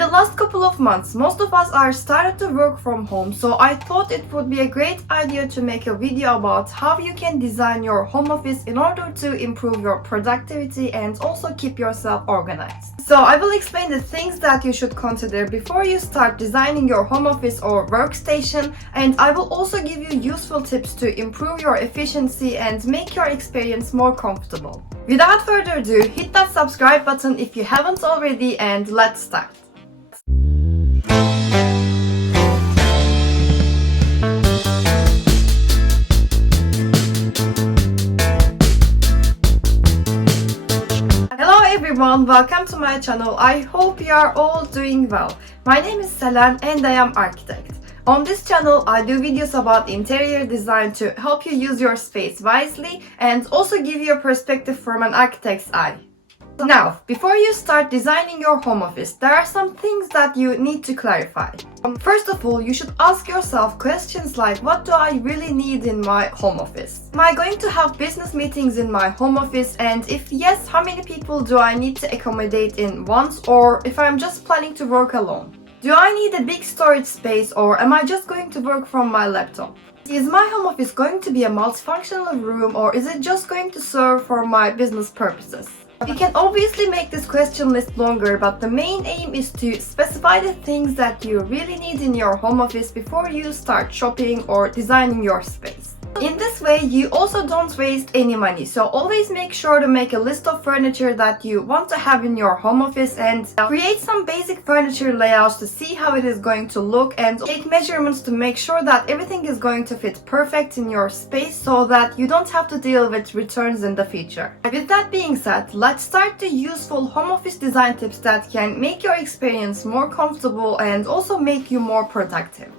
the last couple of months, most of us are started to work from home, so I thought it would be a great idea to make a video about how you can design your home office in order to improve your productivity and also keep yourself organized. So I will explain the things that you should consider before you start designing your home office or workstation, and I will also give you useful tips to improve your efficiency and make your experience more comfortable. Without further ado, hit that subscribe button if you haven't already, and let's start. Hello everyone, welcome to my channel. I hope you are all doing well. My name is Selen and I am architect. On this channel, I do videos about interior design to help you use your space wisely and also give you a perspective from an architect's eye. Now, before you start designing your home office, there are some things that you need to clarify. First of all, you should ask yourself questions like, what do I really need in my home office? Am I going to have business meetings in my home office? And if yes, how many people do I need to accommodate in once? Or if I'm just planning to work alone? Do I need a big storage space, or am I just going to work from my laptop? Is my home office going to be a multifunctional room, or is it just going to serve for my business purposes? You can obviously make this question list longer, but the main aim is to specify the things that you really need in your home office before you start shopping or designing your space. In this way, you also don't waste any money, so always make sure to make a list of furniture that you want to have in your home office and create some basic furniture layouts to see how it is going to look, and take measurements to make sure that everything is going to fit perfect in your space so that you don't have to deal with returns in the future. With that being said, let's start the useful home office design tips that can make your experience more comfortable and also make you more productive.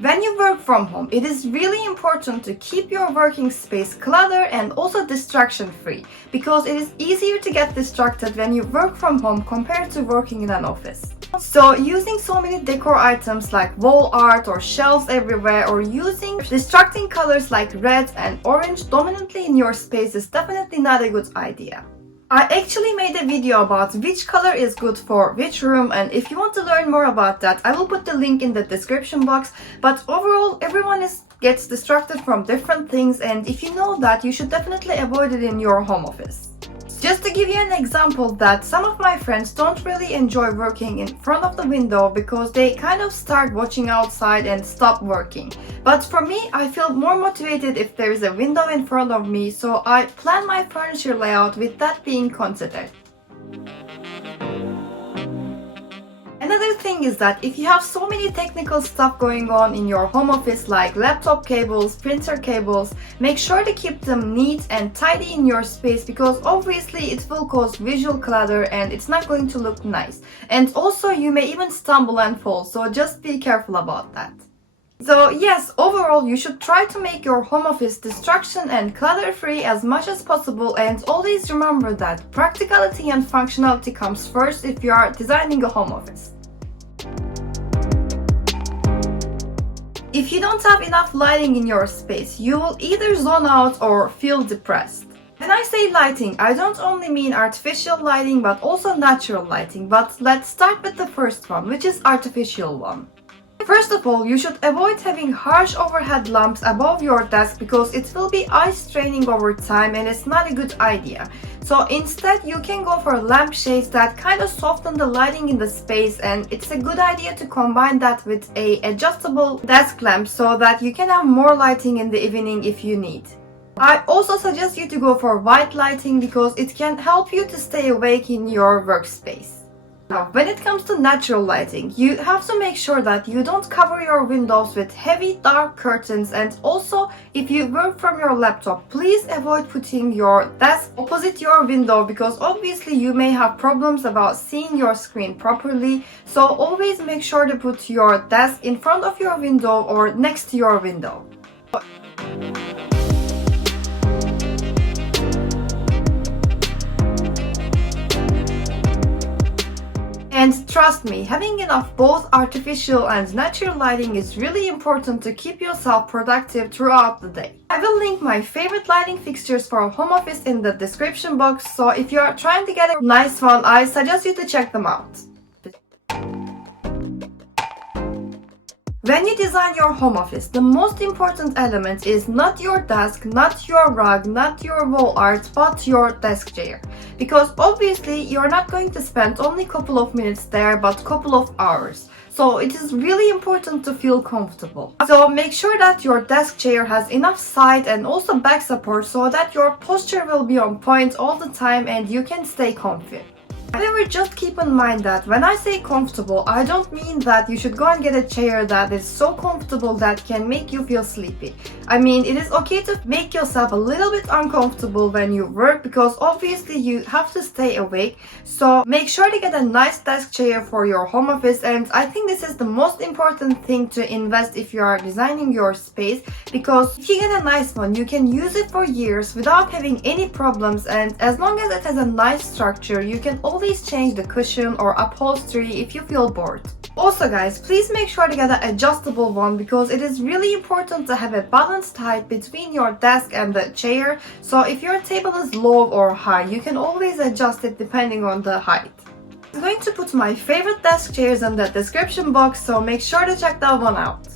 When you work from home, it is really important to keep your working space cluttered and also distraction-free, because it is easier to get distracted when you work from home compared to working in an office. So using so many decor items like wall art or shelves everywhere, or using distracting colors like red and orange dominantly in your space is definitely not a good idea. I actually made a video about which color is good for which room, and if you want to learn more about that, I will put the link in the description box. But overall, everyone gets distracted from different things, and if you know that, you should definitely avoid it in your home office. Just to give you an example, that some of my friends don't really enjoy working in front of the window because they kind of start watching outside and stop working. But for me, I feel more motivated if there is a window in front of me, so I plan my furniture layout with that being considered. Another thing is that if you have so many technical stuff going on in your home office like laptop cables, printer cables, make sure to keep them neat and tidy in your space, because obviously it will cause visual clutter and it's not going to look nice. And also you may even stumble and fall, so just be careful about that. So yes, overall you should try to make your home office distraction and clutter free as much as possible, and always remember that practicality and functionality comes first if you are designing a home office. If you don't have enough lighting in your space, you will either zone out or feel depressed. When I say lighting, I don't only mean artificial lighting but also natural lighting, but let's start with the first one, which is artificial one. First of all, you should avoid having harsh overhead lamps above your desk because it will be eye straining over time and it's not a good idea. So instead, you can go for lampshades that kind of soften the lighting in the space, and it's a good idea to combine that with a adjustable desk lamp so that you can have more lighting in the evening if you need. I also suggest you to go for white lighting because it can help you to stay awake in your workspace. Now, when it comes to natural lighting, you have to make sure that you don't cover your windows with heavy dark curtains, and also if you work from your laptop, please avoid putting your desk opposite your window because obviously you may have problems about seeing your screen properly, so always make sure to put your desk in front of your window or next to your window. And trust me, having enough both artificial and natural lighting is really important to keep yourself productive throughout the day. I will link my favorite lighting fixtures for a home office in the description box, so if you are trying to get a nice one, I suggest you to check them out. When you design your home office, the most important element is not your desk, not your rug, not your wall art, but your desk chair. Because obviously you're not going to spend only a couple of minutes there, but a couple of hours. So it is really important to feel comfortable. So make sure that your desk chair has enough side and also back support so that your posture will be on point all the time and you can stay comfy. However, just keep in mind that when I say comfortable, I don't mean that you should go and get a chair that is so comfortable that can make you feel sleepy. I mean, it is okay to make yourself a little bit uncomfortable when you work because obviously you have to stay awake. So make sure to get a nice desk chair for your home office, and I think this is the most important thing to invest if you are designing your space, because if you get a nice one, you can use it for years without having any problems, and as long as it has a nice structure, you can always change the cushion or upholstery if you feel bored. Also guys, please make sure to get an adjustable one because it is really important to have a balanced height between your desk and the chair. So if your table is low or high, you can always adjust it depending on the height. I'm going to put my favorite desk chairs in the description box, so make sure to check that one out.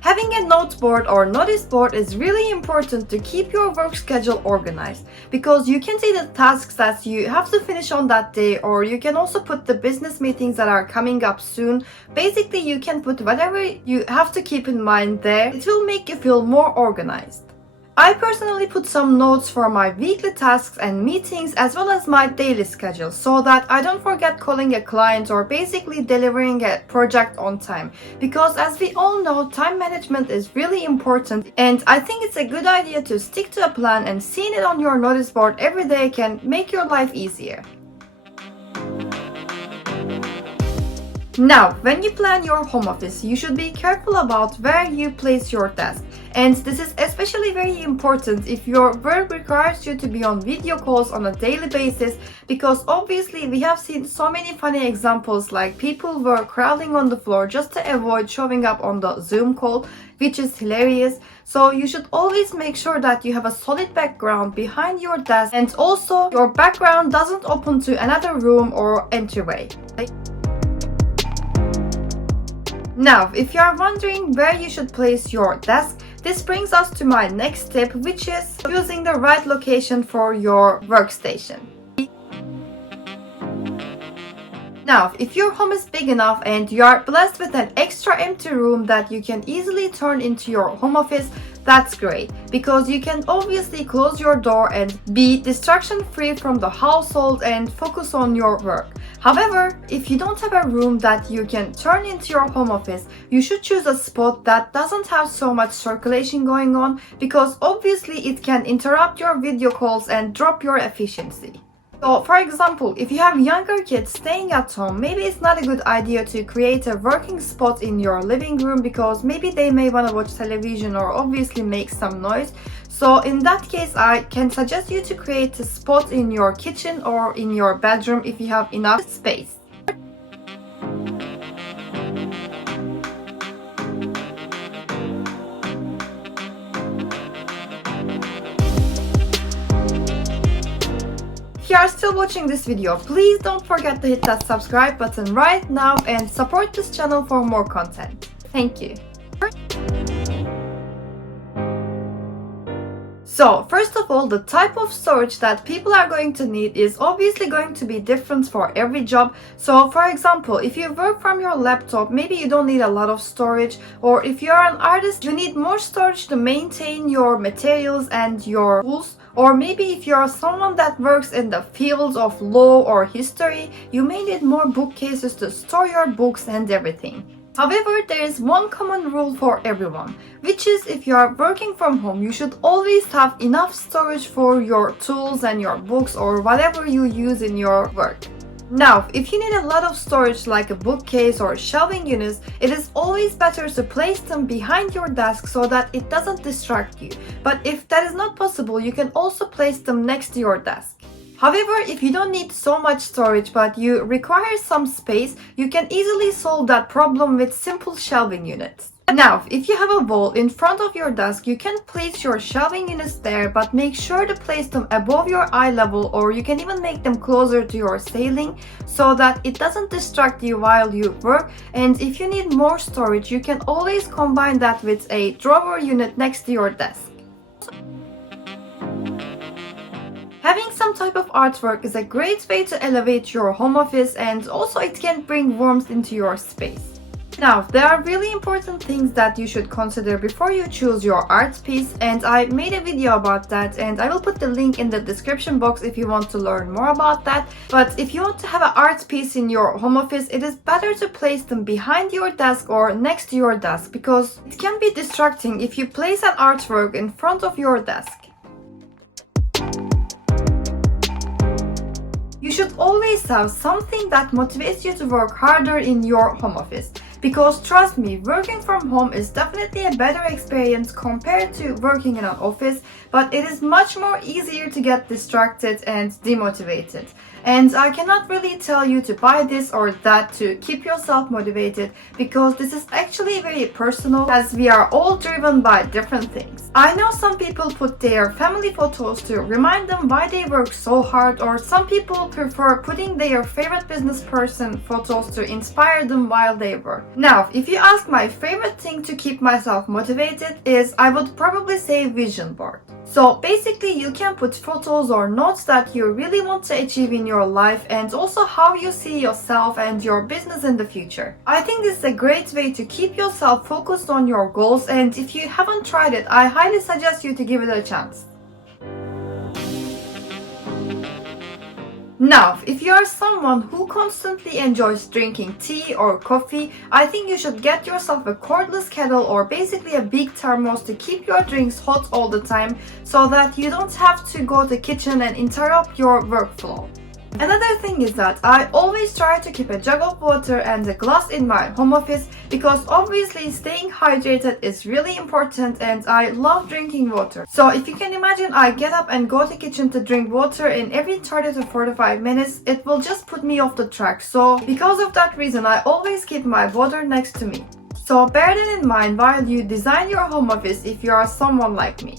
Having a note board or notice board is really important to keep your work schedule organized, because you can see the tasks that you have to finish on that day, or you can also put the business meetings that are coming up soon. Basically, you can put whatever you have to keep in mind there. It will make you feel more organized. I personally put some notes for my weekly tasks and meetings as well as my daily schedule so that I don't forget calling a client or basically delivering a project on time. Because as we all know, time management is really important, and I think it's a good idea to stick to a plan, and seeing it on your notice board every day can make your life easier. Now, when you plan your home office, you should be careful about where you place your desk. And this is especially very important if your work requires you to be on video calls on a daily basis, because obviously we have seen so many funny examples, like people were crawling on the floor just to avoid showing up on the Zoom call, which is hilarious. So you should always make sure that you have a solid background behind your desk, and also your background doesn't open to another room or entryway. Now, if you are wondering where you should place your desk, this brings us to my next tip, which is choosing the right location for your workstation. Now, if your home is big enough and you are blessed with an extra empty room that you can easily turn into your home office, that's great, because you can obviously close your door and be distraction free from the household and focus on your work. However, if you don't have a room that you can turn into your home office, you should choose a spot that doesn't have so much circulation going on, because obviously it can interrupt your video calls and drop your efficiency. So, for example, if you have younger kids staying at home, maybe it's not a good idea to create a working spot in your living room, because maybe they may want to watch television or obviously make some noise. So in that case, I can suggest you to create a spot in your kitchen or in your bedroom if you have enough space. If you are still watching this video, please don't forget to hit that subscribe button right now and support this channel for more content. Thank you. So, first of all, the type of storage that people are going to need is obviously going to be different for every job. So, for example, if you work from your laptop, maybe you don't need a lot of storage, or if you're an artist, you need more storage to maintain your materials and your tools. Or maybe if you're someone that works in the fields of law or history, you may need more bookcases to store your books and everything. However, there is one common rule for everyone, which is if you are working from home, you should always have enough storage for your tools and your books or whatever you use in your work. Now, if you need a lot of storage like a bookcase or shelving units, it is always better to place them behind your desk so that it doesn't distract you. But if that is not possible, you can also place them next to your desk. However, if you don't need so much storage but you require some space, you can easily solve that problem with simple shelving units. Now, if you have a wall in front of your desk, you can place your shelving units there, but make sure to place them above your eye level, or you can even make them closer to your ceiling so that it doesn't distract you while you work. And if you need more storage, you can always combine that with a drawer unit next to your desk. Having some type of artwork is a great way to elevate your home office, and also it can bring warmth into your space. Now, there are really important things that you should consider before you choose your art piece, and I made a video about that, and I will put the link in the description box if you want to learn more about that. But if you want to have an art piece in your home office, it is better to place them behind your desk or next to your desk, because it can be distracting if you place an artwork in front of your desk. You should always have something that motivates you to work harder in your home office. Because trust me, working from home is definitely a better experience compared to working in an office, but it is much more easier to get distracted and demotivated. And I cannot really tell you to buy this or that to keep yourself motivated, because this is actually very personal, as we are all driven by different things. I know some people put their family photos to remind them why they work so hard, or some people prefer putting their favorite business person photos to inspire them while they work. Now, if you ask my favorite thing to keep myself motivated is, I would probably say vision board. So basically you can put photos or notes that you really want to achieve in your life, and also how you see yourself and your business in the future. I think this is a great way to keep yourself focused on your goals, and if you haven't tried it, I highly suggest you to give it a chance. Now, if you are someone who constantly enjoys drinking tea or coffee, I think you should get yourself a cordless kettle, or basically a big thermos, to keep your drinks hot all the time so that you don't have to go to the kitchen and interrupt your workflow. Another thing is that I always try to keep a jug of water and a glass in my home office, because obviously staying hydrated is really important and I love drinking water. So if you can imagine, I get up and go to the kitchen to drink water in every 30 to 45 minutes, it will just put me off the track. So because of that reason, I always keep my water next to me. So bear that in mind while you design your home office if you are someone like me.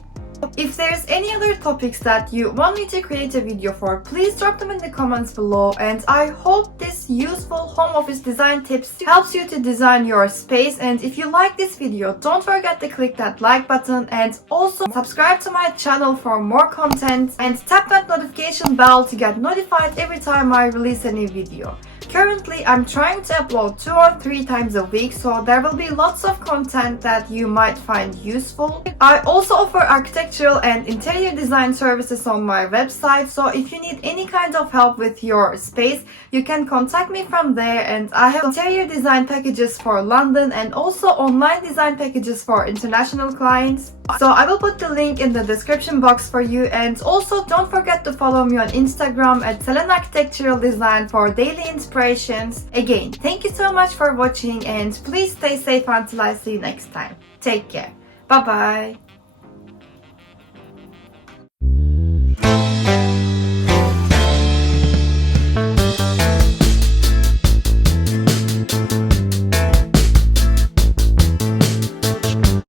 If there's any other topics that you want me to create a video for, please drop them in the comments below, and I hope this useful home office design tips helps you to design your space. And if you like this video, don't forget to click that like button, and also subscribe to my channel for more content, and tap that notification bell to get notified every time I release a new video. Currently, I'm trying to upload 2 or 3 times a week, so there will be lots of content that you might find useful. I also offer architectural and interior design services on my website, so if you need any kind of help with your space, you can contact me from there. And I have interior design packages for London and also online design packages for international clients. So I will put the link in the description box for you, and also don't forget to follow me on Instagram at selenarchitecturaldesign for daily inspirations. Again, thank you so much for watching, and please stay safe until I see you next time. Take care. Bye bye.